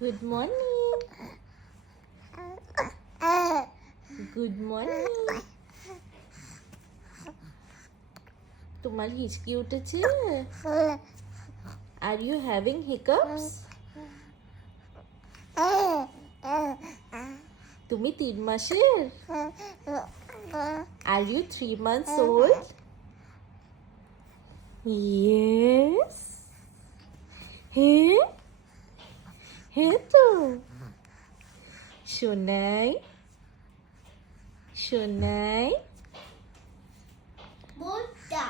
Good morning. Good morning. তোমার হিচকি উঠেছে? Are you having hiccups? তুমি 3 মাসের? Are you 3 months old? Yes. হ্যাঁ হ্যাঁ তো Shonai. Shonai. Buddha.